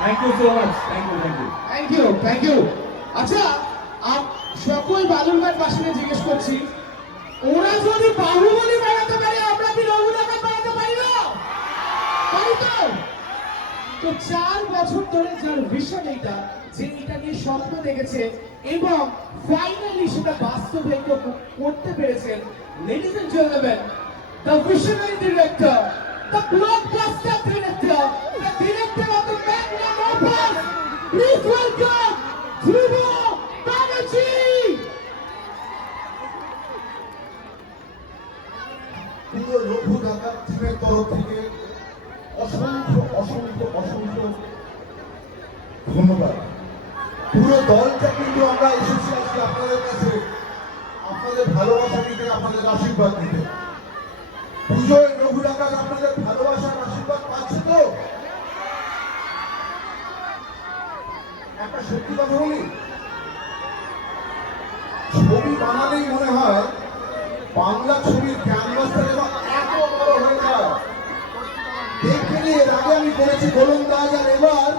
Thank you so much thank you thank you thank you thank you আচ্ছা সকল বালুরঘাট বাসীকে জিজ্ঞেস করছি, ওরা যদি বাহুবলী বানাতে পারে, আমরা কি রঘুনাথ বানাতে পারি না? পারি তো? তো চার বছর ধরে যার ভিশন এইটা, যে এটা নিয়ে স্বপ্ন দেখেছে এবং ফাইনালি সেটা বাস্তবায়িত করতে পেরেছেন ladies and gentleman the visionary director the blockbuster director the director of the magnum opus please welcome Dhruba Banerjee পুরো লঘু ডাকাত টিমের তরফ থেকে অসংখ্য অসংখ্য অসংখ্য ধন্যবাদ পুরো দলটা কিন্তু আমরা এসেছি আজকে আপনাদের কাছে আপনাদের ভালোবাসা নিতে আপনাদের আশীর্বাদ নিতে পুজোয় লঘু ডাকাত আপনাদের ভালোবাসার আশীর্বাদ পাচ্ছে তো একটা সত্যি কথা বলি ছবি বানালেই মনে হয় বাংলা ছবির ক্যানভাসটা যেন এত বড় হয়ে যায় দেখে নিয়ে এর আগে আমি করেছি গোলন্দাজ আর এবার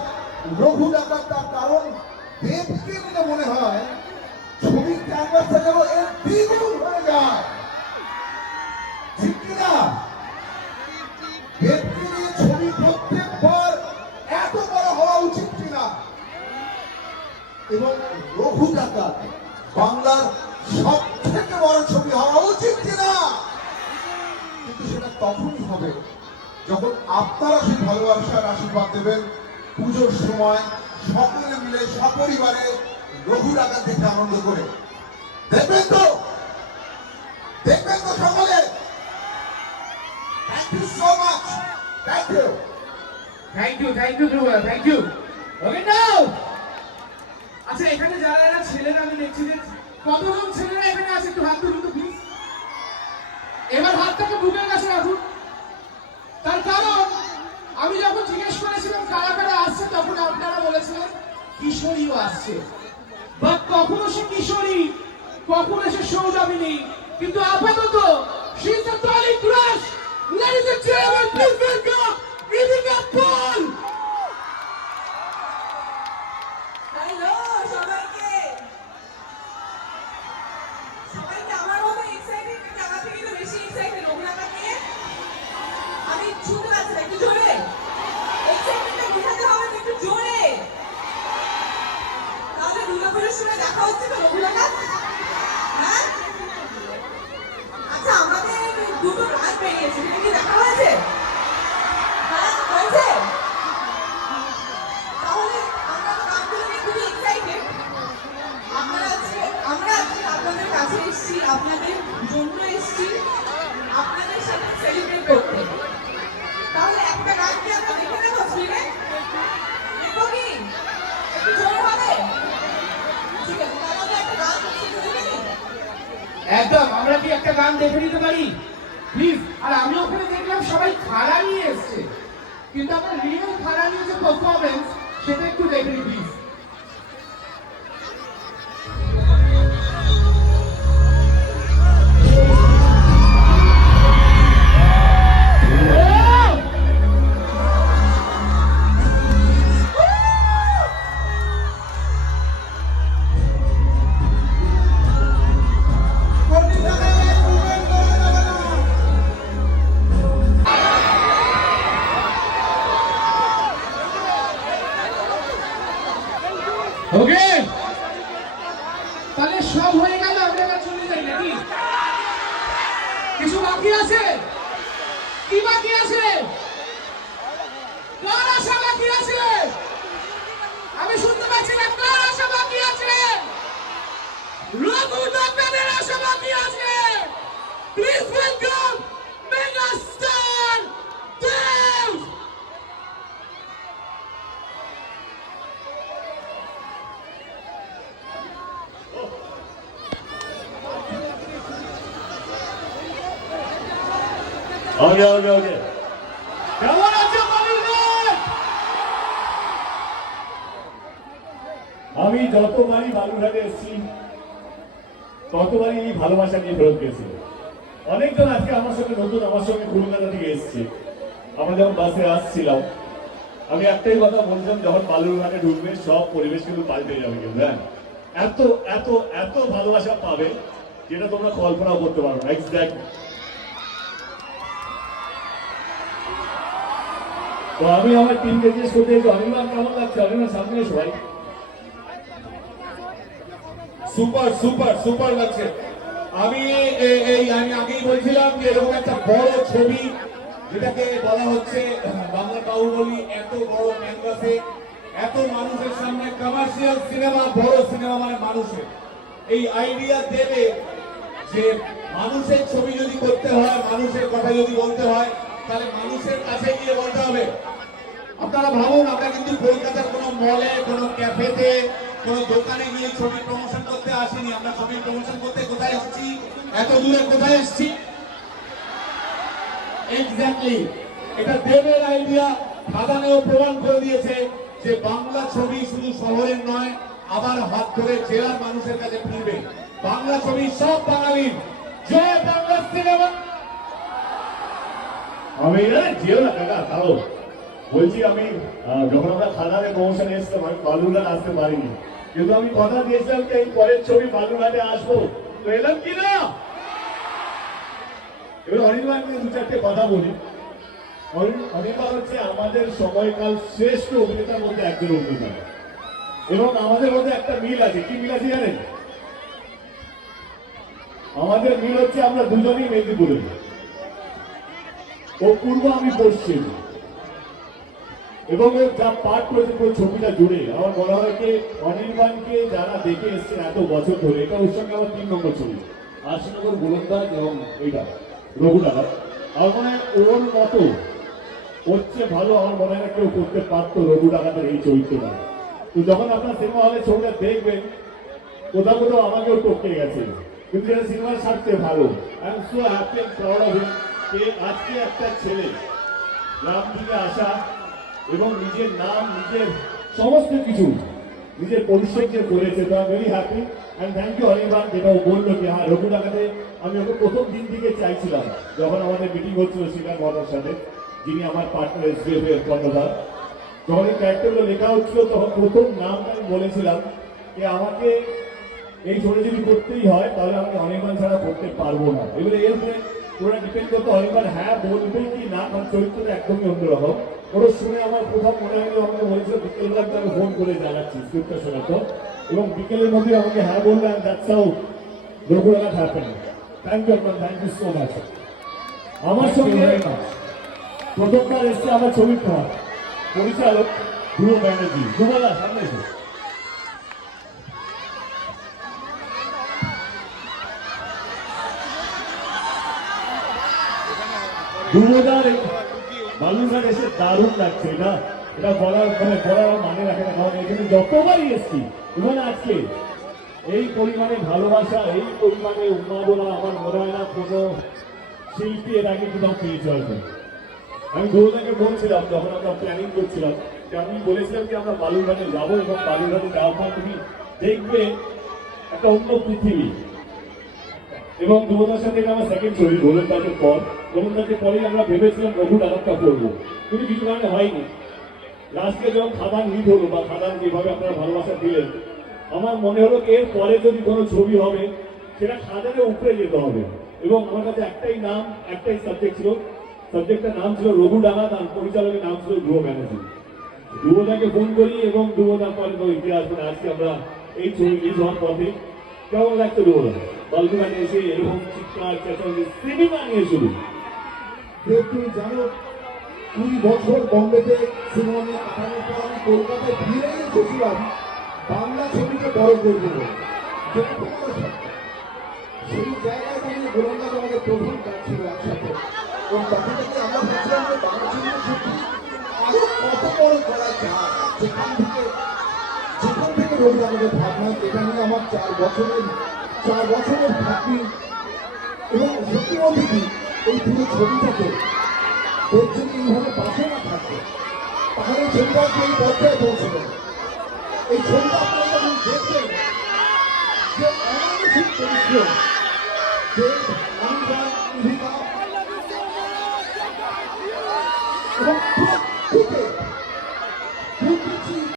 রঘু ডাকাত তার কারণ দেখতে নিলে মনে হয় ছবির ক্যানভাসটা যেন এর দ্বিগুণ হয়ে যায়। ঠিক কিনা দেখতে নিয়ে ছবি প্রত্যেকবার এত বড় হওয়া উচিত কিনা এবং রঘু ডাকাত বাংলার সব থেকে বড় ছবি হওয়া উচিত কিনা কিন্তু সেটা তখনই হবে যখন আপনারা সেই ভালোবাসার আশীর্বাদ দেবেন পুজোর সময় সকলে মিলে, সপরিবারে রঘু ডাকাত দেখে আনন্দ করে। দেখবেন তো? দেখবেন তো সকলে? Thank you so much thank you thank you thank you Dhruba thank you okay now আচ্ছা এখানে যারা যারা ছেলেরা আমি দেখছি যে কতজন ছেলেরা এখানে আছে? একটু হাত তুলুন তো প্লিজ এবার হাতটাকে বুকের কাছে রাখুন তার কারণ আমি যখন জিজ্ঞেস করেছিলাম কারা কারা আসছে তখন আপনারা বলেছিলেন কিশোরীও আছে বা কখনো সে কিশোরী, কখনো সে সৌজামিনী কিন্তু আপাতত সে তো তালিক রাস ladies and gentleman please welcome সবাই নিয়ে এসছে। কিন্তু আমার রিয়েল খাড়া নিয়ে যে পারফরমেন্স সেটা একটু দেখে প্লিজ তাহলে সব হয়ে গেল, আমরা চলে যাই নাকি? কিছু বাকি আছে? কি বাকি আছে? কার আশা বাকি আছে? আমি শুনতে আছে? আছে। প্লিজ ওকে ওকে ওকে কেমন আছো বালুরঘাট আমি যতবারই বালুরঘাটে এসেছি ততবারই এই ভালোবাসা নিয়ে ফেরত গেছি। অনেকজন আজকে আমার সঙ্গে নতুন আমার সঙ্গে কলকাতা থেকে এসছে। আমরা যখন বাসে আসছিলাম আমি একটাই কথা বলছিলাম যখন বালুরঘাটে ঢুকবে সব পরিবেশ কিন্তু পাল্টে যাবে কিন্তু হ্যাঁ? এত এত এত ভালোবাসা পাবে যেটা তোমরা কল্পনাও করতে পারো না। এক্সাক্ট তো আমি আমার টিমকে জিজ্ঞেস করতে চাইছি অনির্বাণ কেমন লাগছে? অনির্বাণ সামনে এসো ভাই। সুপার সুপার সুপার লাগছে। আমি এই, আমি আগেই বলছিলাম যে এরকম একটা বড় ছবি, যেটাকে বলা হচ্ছে, বাংলা বাহুবলী এত বড় ক্যানভাসে, এত মানুষের সামনে কমার্শিয়াল সিনেমা বড় সিনেমা মানে মানুষের। এই আইডিয়া দেবে যে মানুষের ছবি যদি করতে হয়, মানুষের কথা যদি বলতে হয় তাহলে মানুষের কাছে গিয়ে বলতে হবে, আপনারা ভাবুন, আমরা কিন্তু কলকাতার কোনো মলে কোনো ক্যাফেতে কোনো দোকানে গিয়ে ছবি প্রমোশন করতে আসিনি। আমরা ছবি প্রমোশন করতে কোথায় এসেছি? এত দূরে কোথায় এসেছি? এক্স্যাক্টলি এটা দেবের আইডিয়া খাদানেও প্রমাণ করে দিয়েছে যে বাংলা ছবি শুধু শহরের নয়, আবার হাত ধরে জেলার মানুষের কাছে ফিরবে। বাংলা ছবি সব বাঙালির। জয় বাংলা সিনেমা। আমি যেও না, কাকা তাও বলছি আমি যখন আমরা খাদানে প্রমোশনে এসেছিলাম আমি বালুরঘাট আসতে পারিনি। কিন্তু আমি কথা দিয়েছিলাম যে এই পরের ছবি বালুরঘাটে আসব। তো এলাম কি না? এবার অনির্বাণ নিয়ে দু চারটে কথা বলি। অনি- অনির্বাণ হচ্ছে আমাদের সময়কাল শ্রেষ্ঠ অভিনেতার মধ্যে একজন অভিনেতা। এবং আমাদের মধ্যে একটা মিল আছে। কি মিল আছে জানেন? আমাদের মিল হচ্ছে আমরা দুজনেই মেদিনীপুরের ও পূর্ব আমি পশ্চিম। এবং যা পাঠ করেছে পুরো ছবিটা জুড়ে, আমার মনে হয় যে অনির্বাণকে যারা দেখে এসছেন এত বছর ধরে, এটা ওর সঙ্গে আমার তিন নম্বর ছবি। আশিনগর, গোলন্দাজ এবং এইটা, রঘুনাথ। আমার মনে ওর মতো হচ্ছে ভালো, আমার মনে হয় কেউ করতে পারতো রঘু ডাকাতের এই চরিত্রটা। তো যখন আপনার সিনেমা হলে ছবিটা দেখবেন, কোথাও কোথাও আমাকেও টপকে গেছে। কিন্তু এটা সিনেমার স্বার্থে ভালো। I am so happy proud of যে আজকে একটা ছেলে। গ্রাম থেকে আসা এবং নিজের নাম, নিজের সমস্ত কিছু নিজের পরিশ্রম যে করেছে তো I very happy and thank you Anirban যেটা ও বলল যে হ্যাঁ রঘু ডাকাতে আমি ওকে প্রথম দিন থেকে চাইছিলাম। যখন আমাদের মিটিং হচ্ছিল শিকার মহাতার সাথে, যিনি আমার পার্টনার এস ডি এফ এর কর্ণধার। যখন এই ক্যারেক্টারগুলো লেখা হচ্ছিল, তখন প্রথম নামটা আমি বলেছিলাম যে, আমাকে এই ছবি যদি করতেই হয়, তাহলে আমি অনির্বাণ ছাড়া করতে পারব না। এবারে এর পুরো ডিপেন্ড করতো অনির্বাণ হ্যাঁ বলবে কি না কারণ চরিত্রটা একদমই অন্যরকম। ওরা শুনে আমার প্রথম মনে হয় যে আমাকে বলেছিল বিকেলবেলা তো আমি ফোন করে জানাচ্ছি স্ক্রিপ্টটা শোনা তো এবং বিকেলের মধ্যে আমাকে হ্যাঁ বলবে that's how Raghunath happen thank you আপনার থ্যাংক ইউ সো মাচ আমার সঙ্গে প্রথমবার এসছে আমার ছবির পর পরিচালক ধ্রুব ব্যানার্জি ধ্রুবদা সামনে এসো। এই বালুরঘাট এসে দারুণ লাগছে এটা এটা বলার মানে বলার মানে রাখে না। কারণ এখানে যতবারই এসছি এই পরিমাণে ভালোবাসা, এই পরিমাণে উন্মাদনা আমার মনে হয় না এর আগে কোথাও পেয়েছে আমি গৌরদাকে বলছিলাম, যখন আমরা প্ল্যানিং করছিলাম, যে আমি বলেছিলাম যে আমরা বালুরঘাটে যাব এবং বালুরঘাটে যাওয়ার পর দেখবে একটা অন্য পৃথিবী। এবং দুবদার সাথে আমার সেকেন্ড ছবি গোলন্দাজের পর। গোলন্দাজের পরেই আমরা ভেবেছিলাম, রঘু ডাকাতটা করব কিন্তু কিছু কারণে হয়নি। লাস্টে যখন খাদান হিট হলো, বা খাদান যেভাবে আপনারা ভালোবাসা দিলেন, আমার মনে হলো এর পরে যদি কোনো ছবি হবে, সেটা খাদানের উপরে যেতে হবে। এবং আমার কাছে একটাই নাম, একটাই সাবজেক্ট ছিল। সাবজেক্টটার নাম ছিল রঘু ডাকাত, আর পরিচালকের নাম ছিল ধ্রুব ব্যানার্জি ধ্রুবদাকে ফোন করি এবং ধ্রুবদার পরে ইতিহাস আজকে আমরা এই ছবি রিলিজ হওয়ার পথে। কেমন লাগতো ধ্রুবদা বালুঘাটে এসে এরকম চিৎকার, চেঁচামেচি, সিনেমা নিয়ে শুরু। তুমি জানো, কুড়ি বছর বম্বেতে সিনেমা নিয়ে কাটানোর পর আমি কলকাতায় ফিরে এসেছিলাম, বাংলা ছবিকে বড় করব। সেই জায়গায় গোলন্দাজ আমাদের প্রথম কাজ ছিল একসাথে। এবং তখন থেকে আমরা ভাবছিলাম যে বাংলা সত্যি আরও কত বড় করা যায়? যেখান থেকে যেখান থেকে রোগ আমাদের ভাবনা যেটা নিয়ে আমার চার বছরের চার বছরের ভাগ্নি এবং সত্যি বলতে এই পুরো ছবিটাকে দেখছেন এইভাবে পাশে না থাকবে তাহলে এই ছবিটা এই পর্যায়ে পৌঁছবে? এই ছবিটা আপনারা যখন দেখবেন যে অমানসিক যে